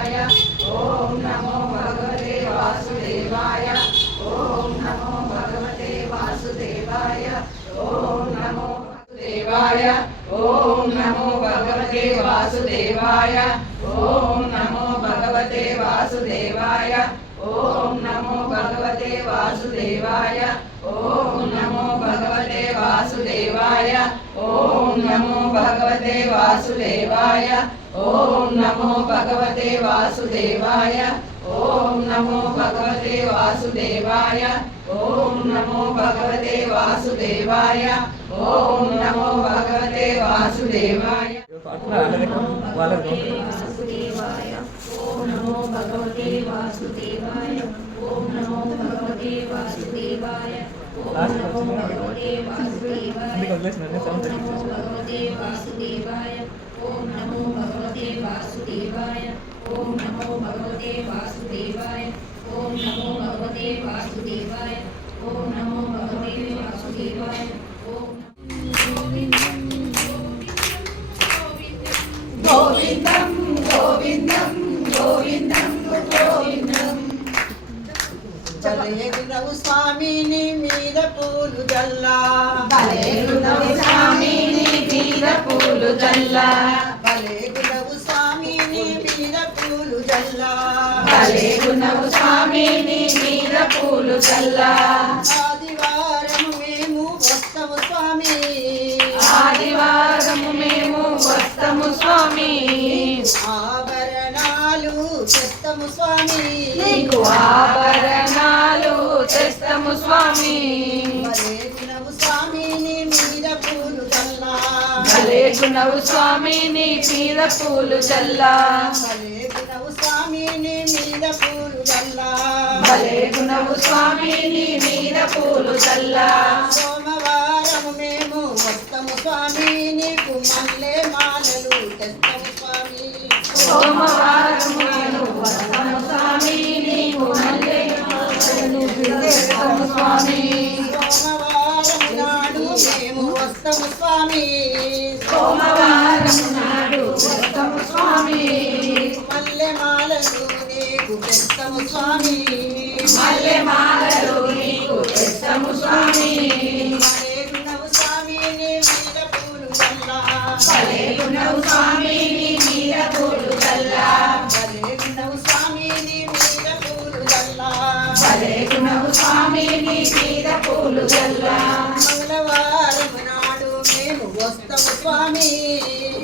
వాసుదేవాయ ఓం నమో భగవతే వాసుదేవాయ ఓం నమో భగవతే వాసుదేవాయ ఓం నమో దేవాయ ఓం నమో భగవతే వాసుదేవాయ ఓం నమో భగవతే వాసుదేవాయ ఓం నమో భగవతే వాసుదేవాయ ఓం నమో భగవతే వాసుదేవాయ ఓం నమో భగవతే వాసుదేవాయ ఓం నమో భగవతే వాసుదేవాయ ఓం నమో భగవతే వాసుదేవాయ ఓం నమో భగవతే వాసుదేవాయ ఓం నమో భగవతే వాసుదేవాయ వాసుదేవాయ ఓం నమో భగవతే వాసుదేవాయ ఓం నమో భగవతే వాసుదేవాయ ఓం నమో భగవతే వాసుదేవాయ ఓం నమో భగవతే వాసుదేవాయ ఓం నమో భగవతే వాసుదేవాయ ఓం నమో భగవతే వాసుదేవాయ ఓం నమో భగవతే వాసుదేవాయ ఓం గోవిందం గోవిందం గోవిందం గోవిందం భలేగునవు స్వామిని మీద పూలు జల్లా భలేగునవు స్వామిని మీద పూలు జల్లా భలేగునవు స్వామిని మీద పూలు జల్లా భలేగునవు స్వామిని మీద పూలు జల్లా ఆదివారము మేము వస్తాము స్వామి ఆదివారము మేము వస్తము స్వామి ఆభరణాలు తెస్తాము స్వామి నీకు ఆభరణాలు తెస్తము స్వామి భలేగునవు స్వామిని మీద పూలు జల్లా భలేగునవు స్వామిని మీద పూలు జల్లా భలేగునవు స్వామిని మీద పూలు జల్లా భలేగునవు స్వామిని మీద పూలు జల్లా సోమవారము మేము వస్తాము స్వామి నీకు మల్లె మాలలు తెస్తాము స్వామి సోమవారము మేము వస్తము స్వామి నీకు మల్లెమాలలు తెస్తము స్వామి సోమవారము నాడు మేము వస్తాము స్వామి సోమవారము నాడు వస్తము స్వామి మల్లె మాలలు నీకు తెస్తాము స్వామి మల్లెమాలలు నీకు తెస్తము స్వామి భలేగునవు స్వామిని మీద పూలు జల్లా భలేగునవు స్వామిని మీద పూలు జల్లా భలేగునవు స్వామిని మీద పూలు జల్లా భలేగునవు స్వామిని మీద పూలు జల్లా మంగళవారము నాడు మేము వస్తాము స్వామి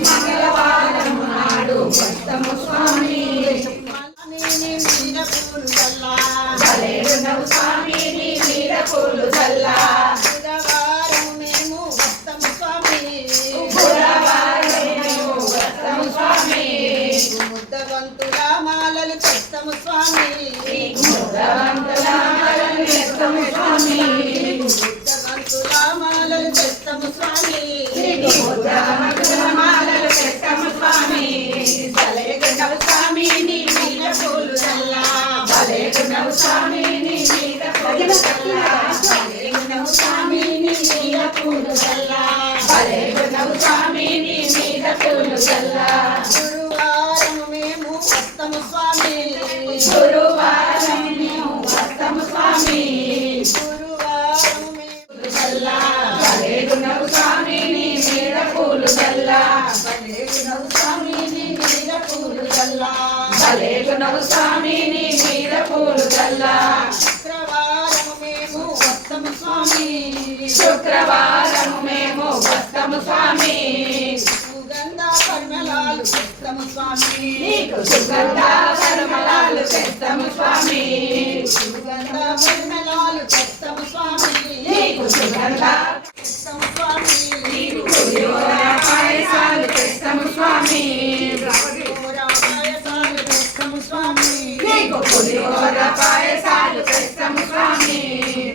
మంగళవారము నాడు వస్తము స్వామి స్వామిని మీద పూలు జల్లా భలేగునవు స్వామిని మీద పూలు జల్లా బుధవారం మేము వస్తాము స్వామి బుధవారం మేము వస్తము స్వామి ముద్దవంతుల మాలలు తెస్తాము స్వామి ముద్దవంతుల మాలలు తెస్తము స్వామి ముద్దవంతుల మాలలు తెస్తాము స్వామి ముద్దవంతుల మాలలు తెస్తము స్వామి భలేగునవు స్వామిని మీద పూలు జల్లా భలేగునవు స్వామిని మీద పూలు జల్లా భలేగునవు స్వామిని మీద పూలు జల్లా భలేగునవు స్వామిని మీద పూలు జల్లా గురువారం మేము వస్తాము స్వామి గురువారం మేము వస్తము స్వామి గురువారం మేము జల్లా భలేగునవు స్వామిని మీద పూలు జల్లా భలేగునవు స్వామిని మీద పూలు జల్లా భలేగునవు స్వామిని మీద పూలు జల్లా శుక్రవారం మేము వస్తాము స్వామి శుక్రవారం మేము వస్తము స్వామి సుగంధ పరిమళాలు తెస్తాము స్వామి నీకు సుగంధ పరిమళాలు తెస్తము స్వామి సుగంధ పరిమళాలు తెస్తాము స్వామి నీకు సుగంధ తెస్తాము స్వామి నీకు పులిహోర పాయసాలు తెస్తము స్వామి కూర పాయసాలు తెస్తాము స్వామి నీకు పులిహోర పాయసాలు తెస్తము స్వామి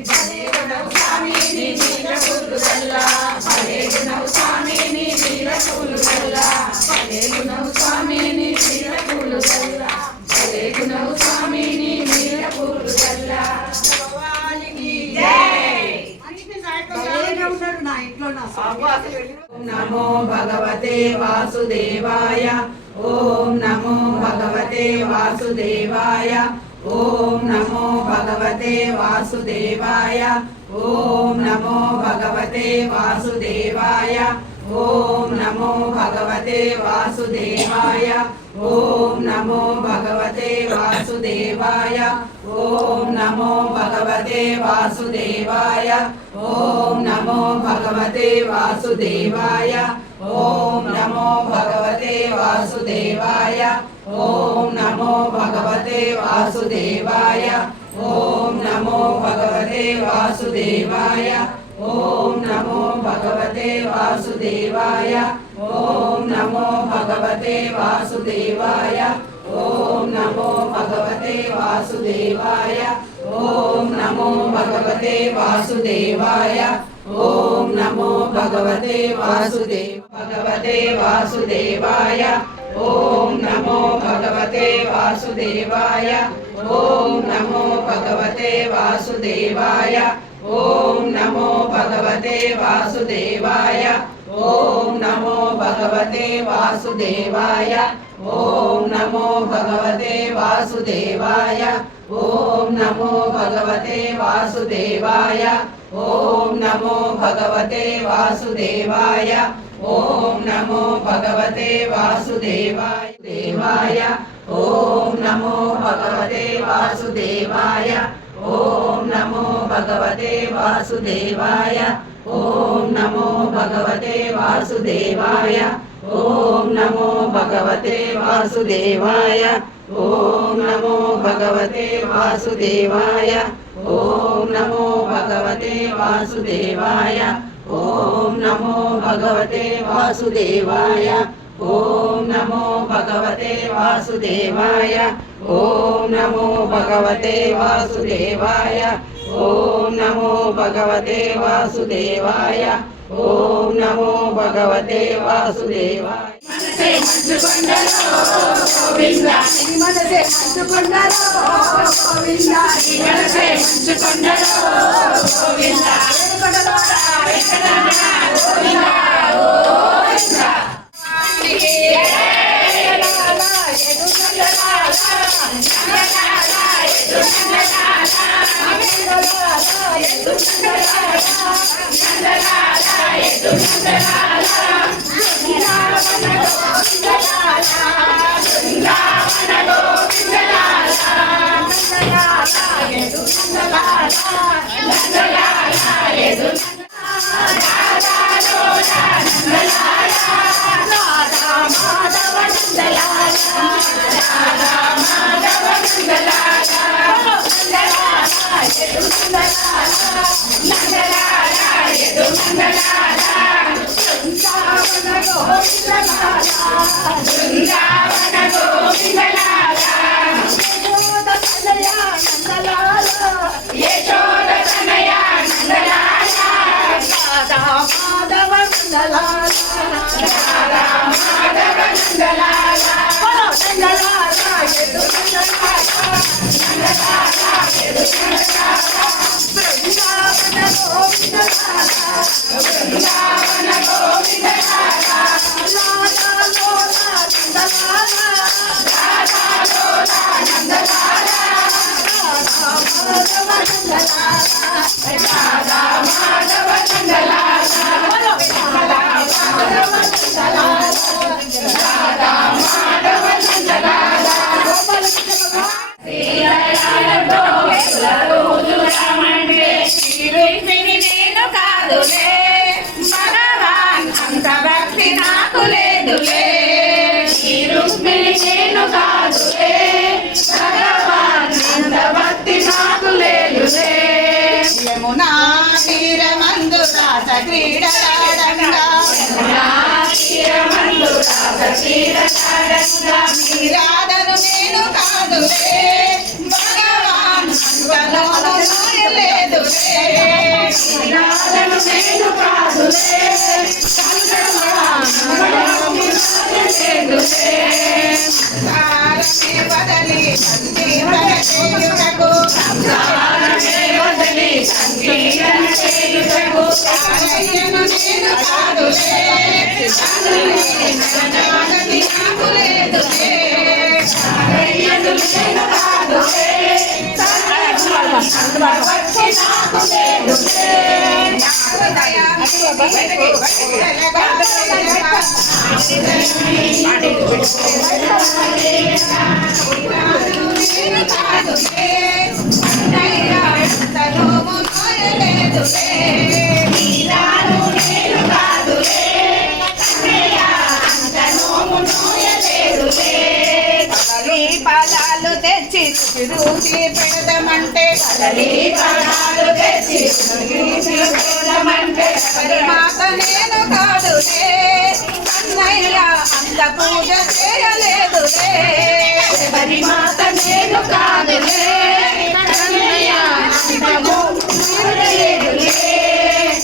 భలేగునవు స్వామిని మీద పూలు జల్లా భలేగునవు స్వామిని మీద పూలు జల్లా భలేగునవు స్వామిని మీద పూలు జల్లా భలేగునవు స్వామిని మీద పూలు జల్లా భవానికి నమో భగవతే వాసుదేవాయ ఓం నమో భగవతే वासुदेवाय ॐ नमो भगवते वासुदेवाय ॐ नमो भगवते वासुदेवाय ॐ नमो भगवते वासुदेवाय ॐ नमो भगवते वासुदेवाय ॐ नमो भगवते वासुदेवाय ॐ नमो भगवते वासुदेवाय ॐ नमो भगवते वासुदेवाय ॐ नमो भगवते वासुदेवाय ॐ नमो भगवते वासुदेवाय ॐ नमो भगवते वासुदेवाय ॐ नमो भगवते वासुदेवाय ॐ नमो भगवते वासुदेवाय ॐ नमो भगवते वासुदेवाय ॐ नमो भगवते भगवते वासुदेवाय ॐ नमो भगवते वासुदेवाय ॐ नमो भगवते वासुदेवाय ॐ नमो भगवते वासुदेवाय ॐ नमो भगवते वासुदेवाय ॐ नमो भगवते वासुदेवाय ॐ नमो भगवते वासुदेवाय ॐ नमो भगवते वासुदेवाय ॐ नमो भगवते वासुदेवाय देवाय ॐ नमो भगवते वासुदेवाय ॐ नमो भगवते वासुदेवाय ॐ नमो भगवते वासुदेवाय ॐ नमो भगवते वासुदेवाय ॐ नमो भगवते वासुदेवाय ॐ नमो भगवते वासुदेवाय ॐ नमो भगवते वासुदेवाय ॐ नमो भगवते वासुदेवाय ॐ नमो भगवते वासुदेवाय ॐ नमो भगवते वासुदेवाय ॐ नमो भगवते वासुदेवाय మనసే మంచుకొండలో గోవిందా నీ మనసే మంచుకొండలో గోవిందా నీ మనసే మంచుకొండలో గోవిందా వెంకటరమణ వెంకటరమణ గోవిందా గోవిందా యమునా తీరమందు రాస క్రీడలాడంగా రాధను నేను కాదులే భగవాన్ లేదులే బదలి నేను కాదులే లేదులే నేను కాదులే భక్తి నాకు లేదులే ఫలాలు తెచ్చి రుచి పెడదామంటే ఫలాలు తెచ్చి మాత నేను కాదులే అన్నయ్య అంత పూజ చేయలేదులే మాత నేను కాదులే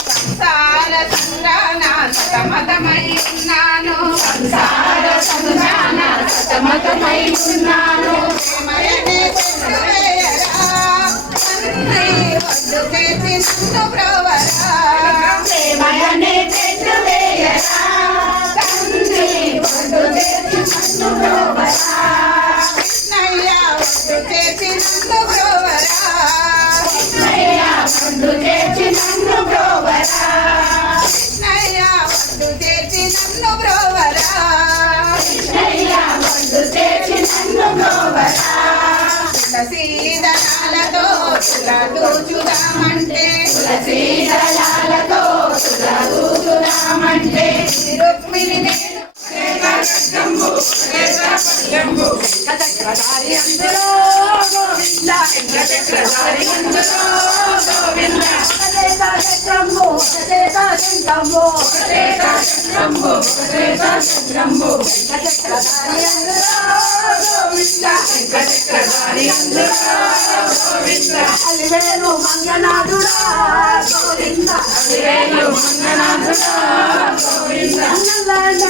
సంసార సంగ్రాన సతమతమై ఉన్నాను సతమతమై ఉన్నాను ప్రేమయనే చెట్టువేయరా అన్నయ్య వడ్డు చేసి నన్ను బ్రోవరా ప్రేమయనే చెట్టు వేయరా తండ్రి ఒడ్డు చేసి నన్ను బ్రోవరా కృష్ణయ్య వడ్డు చేసి నన్ను బ్రోవరా ఒడ్డు చేసి నన్ను బ్రోవరా కృష్ణయ్య వడ్డు చేసి నన్ను బ్రోవరా ఒడ్డు చేసి నన్ను బ్రోవరా తులసీదళాలతో తులదూచుదామంటే తులసీదళాలతో తులదూచుదామంటే రుక్మిణి నేను చక్రధారి అందులో గోవింద చక్రధారి అందులో గోవింద చక్రము చక్రము చక్రము చక్రధారి అందులో గోవింద చక్రధారి అందులో గోవింద అలివేలు మంగనాథుడా గోవింద అలివేలు మంగనాథుడా గోవింద నల్లని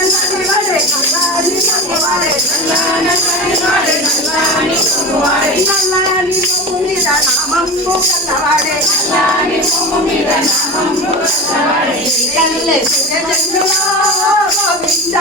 వాడే నల్లని వాడే నల్లని భూమి మీద నామము కల్లవాడే నల్లని భూమి మీద నామము కల్లవాడే కల్లె సూర్య చంద్రుడా గోవింద